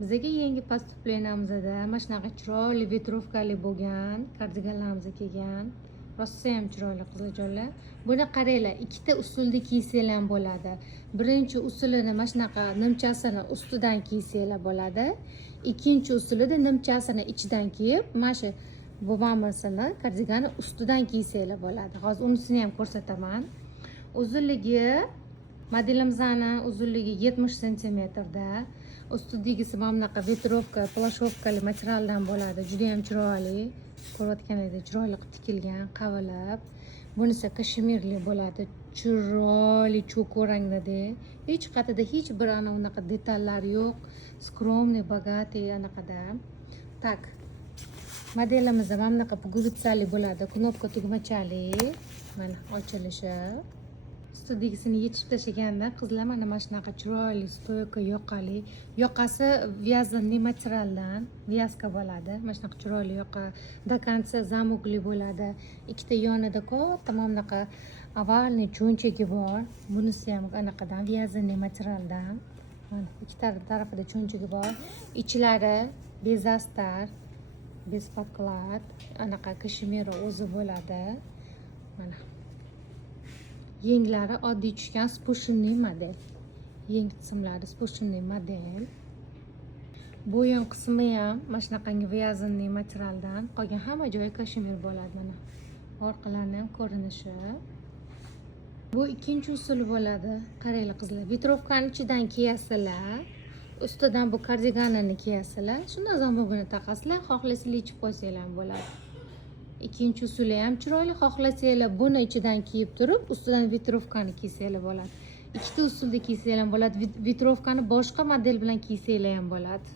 Bizaga yangi поступлениямizda mana shunaqa chiroyli ветровкали bo'lgan kardiganlarimiz kelgan. Rosa ham chiroyli qizlarjonlar. Buni qaranglar, ikkita usulda kiysanglar ham bo'ladi. Birinchi usulini mana shunaqa nimchasini ustidan kiysanglar bo'ladi. Ikkinchi usulida nimchasini ichidan kiyib, mana shu bo'lmasini kardigani ustidan kiysanglar bo'ladi. Hozir unisini ham ko'rsataman. Uzunligi modelimizning uzunligi 70 sm. Ustidagisi mana bunaqa ветровка, plashovkali materialdan bo'ladi. Juda ham chiroyli. Ko'rayotganingizdek chiroyli qilib tikilgan, qavilib. Bunisi kashmirli bo'ladi. Chiroyli cho'koq rangda. Hech qayerda hech bir unaqa detallar yo'q. Skromniy, bogatiy anaqada. Tak. Modelimiz mana bunaqa puguvitsali bo'ladi. Knopka tugmachali. Mana ochilishi. Ustidagisini yechib tashlaganda qizlar mana shunaqa chiroyli stoyka yoqali. Yoqasi vязанный materialdan, vязка bo'ladi. Mana shunaqa chiroyli yoqa, до конца zamokli bo'ladi. Ikkita yonida katta mana bunaqa ovalniy cho'nchagi bor. Bunisi ham anaqadan, vязанный materialdan. Mana ikkita tarafida cho'nchagi bor. Ichlari bez astar, bez podklad, anaqa kashmir o'zi bo'ladi. Mana yenglari oddiy tushgan spushinli model. Yeng qismlari spushinli model. Bo'yin qismi ham mana shunaqangi vязанный materialdan, qolgan hamma joyi kashmir bo'ladi mana. Orqalari ham ko'rinishi. Bu ikkinchi usul bo'ladi. Qaranglar qizlar, ветровкani ichidan kiyasizlar, ustidan bu kardiganini kiyasizlar. Shundan zamogini taqasizlar, xohlasanglar ichib qo'ysanglar ham bo'ladi. Ikkinchi usuli ham chiroyli, xohlasanglar buni ichidan kiyib turib, ustidan ветровкani kiysanglar bo'ladi. Ikkita usulda kiysanglar ham bo'ladi. Ветровкani boshqa model bilan kiysanglar ham bo'ladi.